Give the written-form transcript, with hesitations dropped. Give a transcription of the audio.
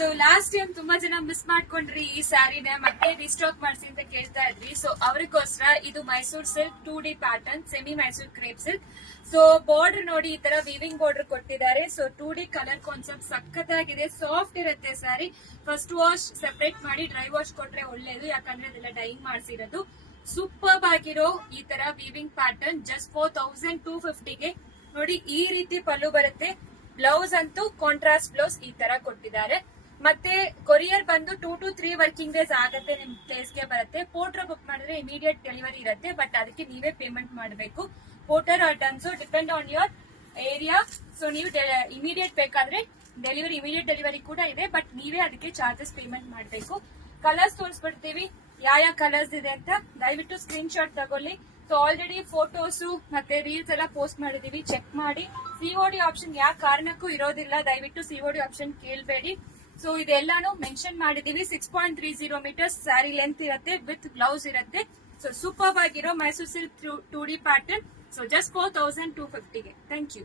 So last time ತುಂಬಾ ಜನ miss ಮಾಡ್ಕೊಂಡ್ರಿ ಈ ಸ್ಯಾರಿನ ಮತ್ತೆ ರಿಸ್ಟಾಕ್ ಮಾಡಿಸಿ ಅಂತ ಕೇಳ್ತಾ ಇದ್ರಿ. ಸೊ ಅವರಿಗೋಸ್ಕರ ಇದು Mysore silk 2D pattern semi Mysore crepe silk. So border ನೋಡಿ ಈ ತರ ವೀವಿಂಗ್ ಬಾರ್ಡರ್ ಕೊಟ್ಟಿದ್ದಾರೆ. ಸೊ 2D ಕಲರ್ ಕಾನ್ಸೆಪ್ಟ್ ಸಖತ್ತಾಗಿದೆ, ಸಾಫ್ಟ್ ಇರುತ್ತೆ ಸ್ಯಾರಿ. ಫಸ್ಟ್ ವಾಶ್ ಸೆಪರೇಟ್ ಮಾಡಿ ಡ್ರೈ ವಾಶ್ ಕೊಟ್ರೆ ಒಳ್ಳೇದು, ಯಾಕಂದ್ರೆ ಅದೆಲ್ಲ ಡೈಯಿಂಗ್ ಮಾಡಿಸಿರೋದು. ಸೂಪರ್ ಆಗಿರೋ ಈ ತರ ವೀವಿಂಗ್ ಪ್ಯಾಟರ್ನ್ ಜಸ್ಟ್ 4250ಗೆ ನೋಡಿ ಈ ರೀತಿ ಪಲ್ಲು ಬರುತ್ತೆ. ಬ್ಲೌಸ್ ಅಂತೂ ಕಾಂಟ್ರಾಸ್ಟ್ ಬ್ಲೌಸ್ ಈ ತರ ಕೊಟ್ಟಿದ್ದಾರೆ. ಮತ್ತೆ ಕೊರಿಯರ್ ಬಂದು 2 to 3 ವರ್ಕಿಂಗ್ ಡೇಸ್ ಆಗುತ್ತೆ, ನಿಮ್ ಪ್ಲೇಸ್ ಗೆ ಬರುತ್ತೆ. ಪೋರ್ಟರ್ ಬುಕ್ ಮಾಡಿದ್ರೆ ಇಮಿಡಿಯೇಟ್ ಡೆಲಿವರಿ ಇರುತ್ತೆ, ಬಟ್ ಅದಕ್ಕೆ ನೀವೇ ಪೇಮೆಂಟ್ ಮಾಡಬೇಕು. Porter or Dunzo depend on your area. So ನೀವು ಇಮಿಡಿಯೇಟ್ ಬೇಕಾದ್ರೆ ಇಮಿಡಿಯೇಟ್ ಡೆಲಿವರಿ ಕೂಡ ಇದೆ, ಬಟ್ ನೀವೇ ಅದಕ್ಕೆ ಚಾರ್ಜಸ್ ಪೇಮೆಂಟ್ ಮಾಡಬೇಕು. ಕಲರ್ಸ್ ತೋರಿಸ್ಬಿಡ್ತೀವಿ ಯಾವ ಕಲರ್ಸ್ ಇದೆ ಅಂತ, ದಯವಿಟ್ಟು ಸ್ಕ್ರೀನ್ ಶಾಟ್ ತಗೊಳ್ಳಿ. ಸೊ ಆಲ್ರೆಡಿ ಫೋಟೋಸ್ ಮತ್ತೆ ರೀಲ್ಸ್ ಎಲ್ಲ ಪೋಸ್ಟ್ ಮಾಡಿದೀವಿ, ಚೆಕ್ ಮಾಡಿ. ಸಿಒಡಿ ಆಪ್ಷನ್ ಯಾವ ಕಾರಣಕ್ಕೂ ಇರೋದಿಲ್ಲ, ದಯವಿಟ್ಟು ಸಿಒಡಿ ಆಪ್ಷನ್ ಕೇಳಬೇಡಿ. ಸೊ ಇದೆಲ್ಲಾನು ಮೆನ್ಷನ್ ಮಾಡಿದೀವಿ. 6.30 ಮೀಟರ್ಸ್ ಸ್ಯಾರಿ ಲೆಂತ್ ಇರುತ್ತೆ, ವಿತ್ ಬ್ಲೌಸ್ ಇರುತ್ತೆ. ಸೊ ಸೂಪರ್ ಆಗಿರೋ Mysore silk 2D pattern. So just 4250ಗೆ. Thank you.